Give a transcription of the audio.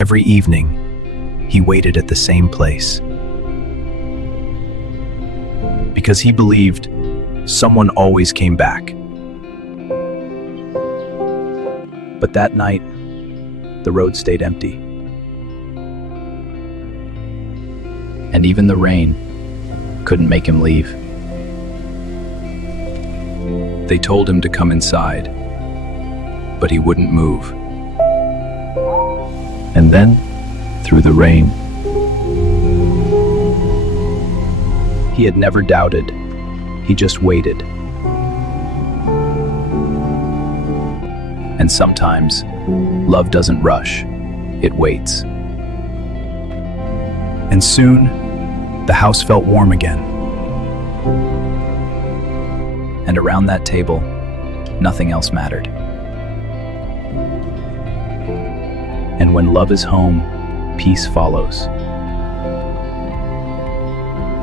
Every evening, he waited at the same place. Because he believed someone always came back. But that night, the road stayed empty. And even the rain couldn't make him leave. They told him to come inside, but he wouldn't move. And then, through the rain, he had never doubted. He just waited. And sometimes, love doesn't rush, it waits. And soon, the house felt warm again. And around that table, nothing else mattered. And when love is home, peace follows.